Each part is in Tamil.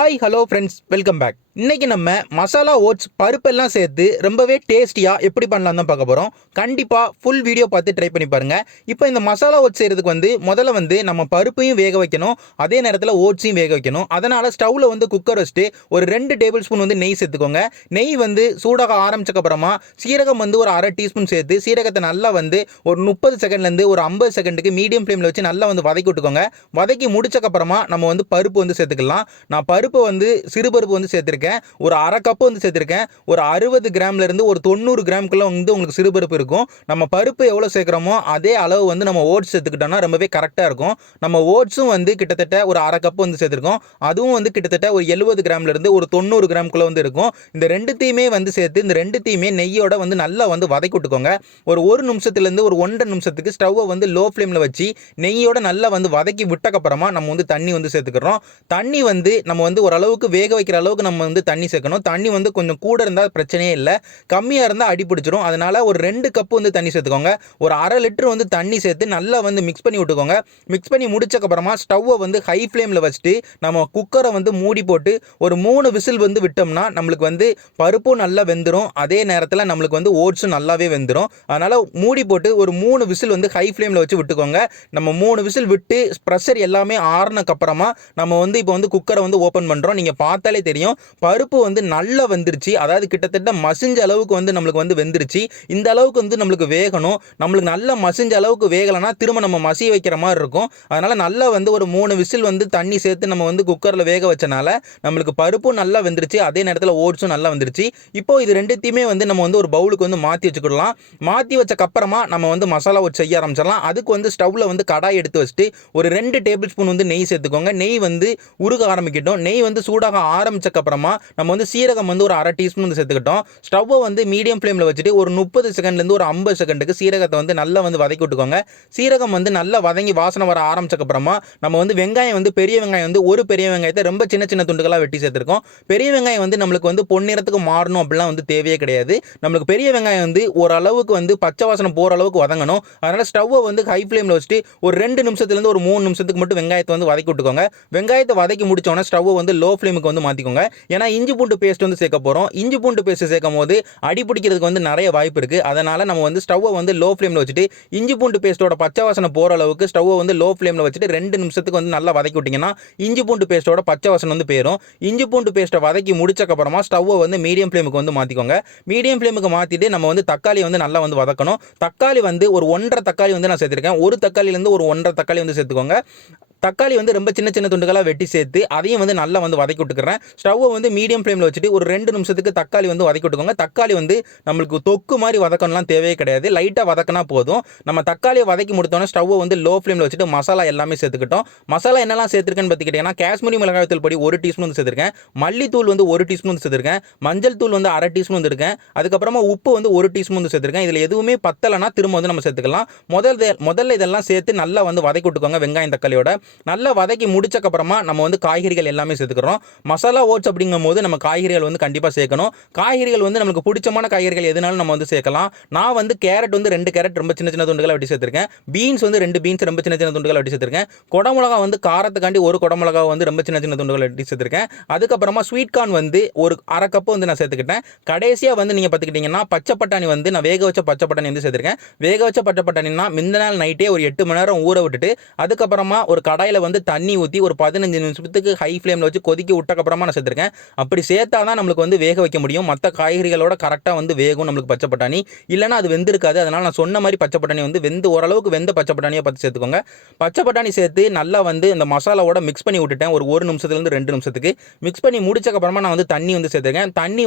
Hi hello friends, welcome back. இன்னைக்கு நம்ம மசாலா ஓட்ஸ் பருப்பெல்லாம் சேர்த்து ரொம்பவே டேஸ்டியாக எப்படி பண்ணலாம் தான் பார்க்க போகிறோம். கண்டிப்பாக ஃபுல் வீடியோ பார்த்து ட்ரை பண்ணி பாருங்கள். இப்போ இந்த மசாலா ஓட்ஸ் செய்கிறதுக்கு முதல்ல நம்ம பருப்பையும் வேக வைக்கணும், அதே நேரத்தில் ஓட்ஸையும் வேக வைக்கணும். அதனால் ஸ்டவ்வில் குக்கர் வச்சுட்டு ஒரு 2 டேபிள் ஸ்பூன் நெய் சேர்த்துக்கோங்க. நெய் சூடாக ஆரம்பிச்சக்கப்புறமா சீரகம் ஒரு அரை டீஸ்பூன் சேர்த்து சீரகத்தை நல்லா ஒரு 30 செகண்ட்லேருந்து ஒரு 50 செகண்டுக்கு மீடியம் ஃப்ளேமில் வச்சு நல்லா வதக்கி விட்டுக்கோங்க. வதக்கி முடிச்சக்கப்புறமா நம்ம பருப்பு சேர்த்துக்கலாம். நான் பருப்பு சிறுபருப்பு சேர்த்துருக்கேன். ஒரு அரை கப்பு சேர்த்துருக்கேன். ஒரு 60 கிராம்ல இருந்து ஒரு 90 கிராமுக்குள்ள உங்களுக்கு சிறுபருப்பு இருக்கும். நம்ம பருப்பு எவ்வளோ சேர்க்குறோமோ அதே அளவு நம்ம ஓட்ஸ் சேர்த்துக்கிட்டோம்னா ரொம்பவே கரெக்டாக இருக்கும். நம்ம ஓட்ஸும் கிட்டத்தட்ட ஒரு அரை கப்பு சேர்த்துருக்கோம். அதுவும் கிட்டத்தட்ட ஒரு 70 கிராம்ல இருந்து ஒரு 90 கிராமுக்குள்ள இருக்கும். இந்த ரெண்டுத்தையுமே சேர்த்து இந்த ரெண்டுத்தையுமே நெய்யோட நல்லா வதக்கி விட்டுக்கோங்க. ஒரு நிமிஷத்துலேருந்து ஒரு 1.5 நிமிஷத்துக்கு ஸ்டவ்வை லோ ஃப்ளேமில் வச்சு நெய்யோட நல்லா வதக்கி விட்டக்கப்புறமா நம்ம தண்ணி சேர்த்துக்கிறோம். தண்ணி நம்ம ஓரளவுக்கு வேக வைக்கிற அளவுக்கு நம்ம தண்ணி சேர்க்கணும். தண்ணி கொஞ்சம் கூட இருந்தால் பிரச்சனையே இல்லை, கம்மியாக இருந்தால் அடி பிடிச்சிரும். அதனால் ஒரு 2 கப்பு தண்ணி சேர்த்துக்கோங்க. ஒரு அரை லிட்டர் தண்ணி சேர்த்து நல்லா மிக்ஸ் பண்ணி விட்டுக்கோங்க. மிக்ஸ் பண்ணி முடிச்சக்கப்புறமா ஸ்டவ்வை ஹை ஃப்ளேமில் வச்சுட்டு நம்ம குக்கரை மூடி போட்டு ஒரு 3 விசில் விட்டோம்னா நம்மளுக்கு பருப்பும் நல்லா வெந்துடும், அதே நேரத்தில் நம்மளுக்கு ஓட்ஸும் நல்லாவே வெந்துடும். அதனால் மூடி போட்டு ஒரு 3 விசில் ஹை ஃப்ளேமில் வச்சு விட்டுக்கோங்க. நம்ம 3 விசில் விட்டு ப்ரெஷர் எல்லாமே ஆறுனக்கப்புறமா நம்ம இப்போ குக்கரை ஓப்பன் பண்ணுறோம். நீங்கள் பார்த்தாலே தெரியும் பருப்பு நல்லா வெந்துருச்சு. அதாவது கிட்டத்தட்ட மசிஞ்ச அளவுக்கு நம்மளுக்கு வெந்துருச்சு. இந்த அளவுக்கு நம்மளுக்கு வேகணும். நம்மளுக்கு நல்லா மசிஞ்ச அளவுக்கு வேகலைன்னா திரும்ப நம்ம மசிய வைக்கிற மாதிரி இருக்கும். அதனால் நல்லா ஒரு 3 விசில் தண்ணி சேர்த்து நம்ம குக்கரில் வேக வச்சனால நம்மளுக்கு பருப்பும் நல்லா வெந்துருச்சு, அதே நேரத்தில் ஓட்ஸும் நல்லா வந்துருச்சு. இப்போ இது ரெண்டுத்தையுமே நம்ம ஒரு பவுலுக்கு மாற்றி வச்சுக்கிடலாம். மாற்றி வச்சக்கப்புறமா நம்ம மசாலா ஓட்ஸ் செய்ய ஆரம்பிச்சிடலாம். அதுக்கு ஸ்டவ்வில் கடாய் எடுத்து வச்சுட்டு ஒரு 2 டேபிள் ஸ்பூன் நெய் சேர்த்துக்கோங்க. நெய் உருக ஆரம்பிக்கட்டும். நெய் சூடாக ஆரம்பிச்சக்கப்புறமா நம்ம சீரகம் ஒரு அரை டீஸ்பூன் சேர்த்துக்கிட்டோம். ஸ்டவ்வை மீடியம் ஃப்ளேமில் வச்சுட்டு ஒரு 30 செகண்ட்லேருந்து ஒரு 50 செகண்டுக்கு சீரகத்தை நல்லா வதக்கி விட்டுக்கோங்க. சீரகம் நல்லா வதங்கி வாசனை வர ஆரம்பிச்சக்கப்புறமா நம்ம வெங்காயம் பெரிய வெங்காயம் ஒரு பெரிய வெங்காயத்தை ரொம்ப சின்ன சின்ன துண்டுகளாக வெட்டி சேர்த்துருக்கோம். பெரிய வெங்காயம் நம்மளுக்கு பொன்னிறத்துக்கு மாறணும் அப்படிலாம் தேவையே கிடையாது. நம்மளுக்கு பெரிய வெங்காயம் ஓரளவுக்கு பச்சை வாசனை போகிற அளவுக்கு வதங்கணும். அதனால் ஸ்டவ்வை ஹை ஃப்ளேமில் வச்சுட்டு ஒரு 2 நிமிஷத்துலேருந்து ஒரு 3 நிமிஷத்துக்கு மட்டும் வெங்காயத்தை வதக்கி விட்டுக்கோங்க. வெங்காயத்தை வதக்கி முடிச்சோன்னா ஸ்டவ்வை லோ ஃப்ளேமுக்கு மாற்றிக்கோங்க. ஏன்னா இஞ்சி பூண்டு பேஸ்ட் சேர்க்க போகிறோம். இஞ்சி பூண்டு பேஸ்ட் சேர்க்கும் போது அடி பிடிக்கிறதுக்கு நிறைய வாய்ப்பு இருக்குது. அதனால் நம்ம ஸ்டவ்வை லோ ஃப்ளேமில் வச்சுட்டு இஞ்சி பூண்டு பேஸ்ட்டோட பச்சை வாசனை போகிற அளவுக்கு ஸ்டவ்வை லோ ஃப்ளேமில் வச்சுட்டு 2 நிமிஷத்துக்கு நல்லா வதக்கி விட்டிங்கன்னா இஞ்சி பூண்டு பேஸ்ட்டோட பச்சை வாசனை போயிடும். இஞ்சி பூண்டு பேஸ்ட்டை வதக்கி முடிச்சக்கப்புறமா ஸ்டவ்வை மீடியம் ஃப்ளேமுக்கு மாற்றிக்கோங்க. மீடியம் ஃப்ளேமுக்கு மாற்றிட்டு நம்ம தக்காளி நல்லா வதக்கணும். தக்காளி ஒரு 1.5 தக்காளி நான் சேர்த்துருக்கேன். ஒரு தக்காளிலேருந்து ஒரு 1.5 தக்காளி சேர்த்துக்கோங்க. தக்காளி ரொம்ப சின்ன சின்ன துண்டுகளாக வெட்டி சேர்த்து அதையும் நல்லா வதக்கி விட்டுக்கிறேன். ஸ்டவ்வை மீடியம் ஃப்ளேமில் வச்சுட்டு ஒரு 2 நிமிஷத்துக்கு தக்காளி வதக்கி விட்டுக்கோங்க. தக்காளி நம்மளுக்கு தொக்கு மாதிரி வதக்கணும்லாம் தேவையே கிடையாது, லைட்டாக வதக்கினா போதும். நம்ம தக்காளியை வதக்கி முடித்தோன்னா ஸ்டவ்வை லோ ஃப்ளேமில் வச்சுட்டு மசாலா எல்லாமே சேர்த்துக்கிட்டோம். மசாலா என்னெல்லாம் சேர்த்துருக்கேன்னு பார்த்துக்கிட்டிங்கன்னா காஷ்மீரி மிளகாய்த்தூள் பொடி 1 டீஸ்பூன் சேர்த்துருக்கேன். மல்லித்தூள் 1 டீஸ்பூன் சேர்த்துருக்கேன். மஞ்சள் தூள் அரை டீஸ்பூன் சேர்த்துருக்கேன். அதுக்கப்புறமா உப்பு 1 டீஸ்பூன் சேர்த்துருக்கேன். இதில் எதுவுமே பத்தலைன்னா திரும்ப நம்ம சேர்த்துக்கலாம். முதல்ல இதெல்லாம் சேர்த்து நல்லா வதக்கி விட்டுக்கோங்க. வெங்காயம் தக்காளியோட நல்லா வதக்கி முடிச்சக்கப்புறமா நம்ம காய்கறிகள் எல்லாமே சேர்த்துக்கிறோம். மசாலா ஓட்ஸ் அப்படிங்கும் போது நம்ம காய்கறிகள் கண்டிப்பாக சேர்க்கணும். காய்கறிகள் நமக்கு பிடிச்சமான காய்கறிகள் எதுனாலும் நம்ம சேர்க்கலாம். நான் கேரட் 2 கேரட் ரொம்ப சின்ன சின்ன துண்டுகளை வெட்டி சேர்த்துருக்கேன். பீன்ஸ் 2 பீன்ஸ் ரொம்ப சின்ன சின்ன துண்டுகளை வெட்டி சேர்த்துருக்கேன். குடமிளகா காரத்துக்காண்டி ஒரு குடமிளகா ரொம்ப சின்ன சின்ன துண்டுகளை வெட்டி சேர்த்துருக்கேன். அதுக்கப்புறமா ஸ்வீட் கார்ன் ஒரு அரை கப்பு நான் சேர்த்துக்கிட்டேன். கடைசியாக நீங்கள் பார்த்துக்கிட்டிங்கன்னா பச்சை பட்டாணி நான் வேக வச்ச பச்சை பட்டாணி சேர்த்துருக்கேன். வேக வச்ச பச்சை பட்டாணினா முந்தின நாள் நைட்டே ஒரு 8 மணி நேரம் ஊற விட்டுட்டு அதுக்கப்புறமா ஒரு கடாயில் தண்ணி ஊற்றி ஒரு 15 நிமிஷத்துக்கு ஹை ஃப்ளேமில் வச்சு கொதிக்க விட்டக்கப்புறமா நான் சேர்த்துருக்கேன். அப்படி சேர்த்தா தான் நம்மளுக்கு வேக வைக்க முடியும். மற்ற காய்கறிகளோட கரெக்டாக வேகும் நம்மளுக்கு பச்சை பட்டாணி, இல்லைனா அது வெந்திருக்காது. அதனால் நான் சொன்ன மாதிரி பச்சை பட்டாணி ஓரளவுக்கு வெந்த பச்சை பட்டாணியை பார்த்து சேர்த்துக்கோங்க. பச்சை பட்டாணி சேர்த்து நல்லா இந்த மசாலாவோட மிக்ஸ் பண்ணி விட்டுட்டேன். ஒரு நிமிஷத்துலேருந்து 2 நிமிஷத்துக்கு மிக்ஸ் பண்ணி முடிச்சக்கப்புறமா நான் தண்ணி சேர்த்துருக்கேன். தண்ணி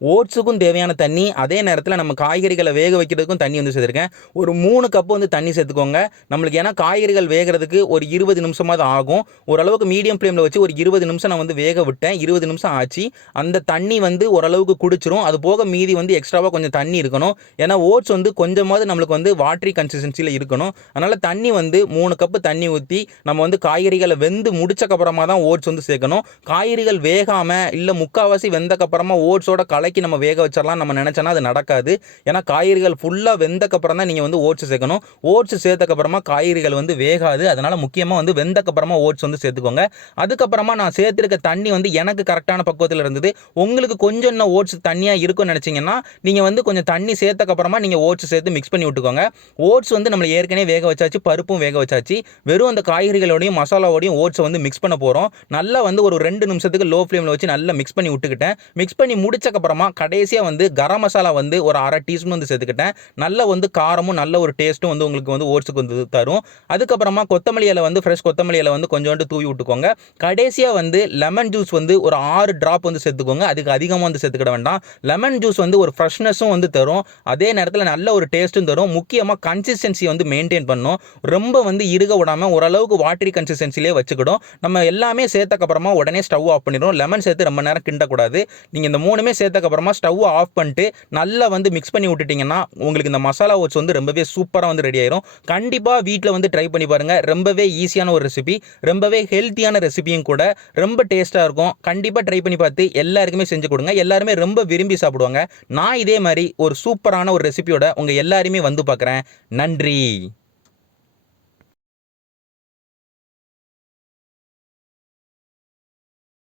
ஓட்ஸுக்கும் தேவையான தண்ணி, அதே நேரத்தில் நம்ம காய்கறிகளை வேக வைக்கிறதுக்கும் தண்ணி சேர்த்துருக்கேன். ஒரு 3 கப்பு தண்ணி சேர்த்துக்கோங்க நம்மளுக்கு. ஏன்னா காய்கறிகள் வேகிறதுக்கு ஒரு 20 நிமிஷமாக ஆகும். ஓரளவுக்கு மீடியம் ஃப்ளேமில் வச்சு ஒரு 20 நிமிஷம் நான் வேக விட்டேன். 20 நிமிஷம் ஆச்சு. அந்த தண்ணி ஓரளவுக்கு குடிச்சிரும். அது போக மீதி எக்ஸ்ட்ராவாக கொஞ்சம் தண்ணி இருக்கணும். ஏன்னா ஓட்ஸ் கொஞ்சமாவது நம்மளுக்கு வாட்டரி கன்சிஸ்டன்சியில் இருக்கணும். அதனால் தண்ணி 3 கப்பு தண்ணி ஊற்றி நம்ம காய்கறிகளை வெந்து முடிச்சக்கப்புறமா தான் ஓட்ஸ் சேர்க்கணும். காய்கறிகள் வேகாமல் இல்லை முக்கால்வாசி வெந்தக்கப்புறமா ஓட்ஸோட கலக்கி நம்ம வேக வச்சிடலாம் நம்ம நினச்சோன்னா அது நடக்காது. ஏன்னா காய்கறிகள் ஃபுல்லாக வெந்தக்கப்புறம் தான் நீங்கள் ஓட்ஸ் சேர்க்கணும். ஓட்ஸ் சேர்த்தக்கப்புறமா காய்கறிகள் வேகாது. அதனால் முக்கியமாக வந்து வெந்தக்கப்புறமா ஓட்ஸ் வந்து சேர்த்துக்கோங்க. அதுக்கப்புறமா நான் சேர்த்துருக்க தண்ணி வந்து எனக்கு கரெக்டான பக்குவத்தில் இருந்தது. உங்களுக்கு கொஞ்சம் இன்னும் ஓட்ஸ் தண்ணியாக இருக்கும்னு நினச்சிங்கன்னா நீங்கள் வந்து கொஞ்சம் தண்ணி சேர்த்தக்கப்புறமா நீங்கள் ஓட்ஸ் சேர்த்து மிக்ஸ் பண்ணி விட்டுக்கோங்க. ஓட்ஸ் வந்து நம்ம ஏற்கனவே வேக வச்சாச்சு, பருப்பும் வேக வச்சாச்சு. வெறும் அந்த காய்கறிகளோடையும் மசாலாவோடையும் ஓட்ஸை வந்து மிக்ஸ் பண்ண போகிறோம். நல்லா வந்து ஒரு 2 நிமிஷத்துக்கு லோ ஃப்ளேமில் வச்சு நல்லா மிக்ஸ் பண்ணி விட்டுக்கிட்டேன். மிக்ஸ் பண்ணி முடிச்சக்கப்புறமா கடைசியாக வந்து கரம் மசாலா வந்து ஒரு 1/2 டீஸ்பூன் வந்து சேர்த்துக்கிட்டேன். நல்ல வந்து காரமும் நல்ல ஒரு டேஸ்ட்டும் வந்து உங்களுக்கு வந்து ஓட்ஸுக்கு வந்து தரும். அதுக்கப்புறமா கொத்தமல்லி இலை வந்து ஃப்ரெஷ் கொத்தமல்லி இலை வந்து கொஞ்சோண்டு தூவி விட்டுக்கோங்க. கடைசியாக வந்து லெமன் ஜூஸ் வந்து ஒரு 6 ட்ராப் வந்து சேர்த்துக்கோங்க. அதுக்கு அதிகமாக வந்து சேர்த்துக்கிட வேண்டாம். லெமன் ஜூஸ் வந்து ஒரு ஃப்ரெஷ்னஸும் வந்து தரும். அதே நேரத்தில் நல்ல ஒரு டேஸ்ட்டும் தரும். முக்கியமாக கன்சிஸ்டன்சி வந்து மெயின்டைன் பண்ணும். ரொம்ப வந்து இறுக விடாமல் ஓரளவுக்கு வாட்டரி கன்சிஸ்டன்சிலே வச்சுக்கிடும். நம்ம எல்லாமே சேர்த்தக்கப்புறமா உடனே ஸ்டவ் ஆஃப் பண்ணிடும். லெமன் சேர்த்து ரொம்ப நேரம் கிண்டக்கூடாது. நீங்கள் இந்த 3மே சேர்த்தக்கப்புறமா ஸ்டவ் ஆஃப் பண்ணிட்டு நல்லா வந்து மிக்ஸ் பண்ணி விட்டுட்டிங்கன்னா உங்களுக்கு இந்த மசாலா ஓட்ஸ் வந்து ரொம்பவே சூப்பராக வந்து ரெடி ஆயிரும். கண்டிப்பாக வீட்டில் வந்து ட்ரை பண்ணி பாருங்கள். ரொம்பவே ஈஸியான ஒரு ரெசிபி, ரொம்பவே ஹெல்த்தியான ரெசிபியும் கூட, ரொம்ப டேஸ்ட்டாக இருக்கும். கண்டிப்பாக ட்ரை பண்ணி பார்த்து எல்லாருக்குமே செஞ்சு கொடுங்க. எல்லாருமே ரொம்ப விரும்பி சாப்பிடுவாங்க. நான் இதே மாதிரி ஒரு சூப்பரான ஒரு ரெசிபியோட உங்கள் எல்லாருமே வந்து பார்க்குறேன். நன்றி.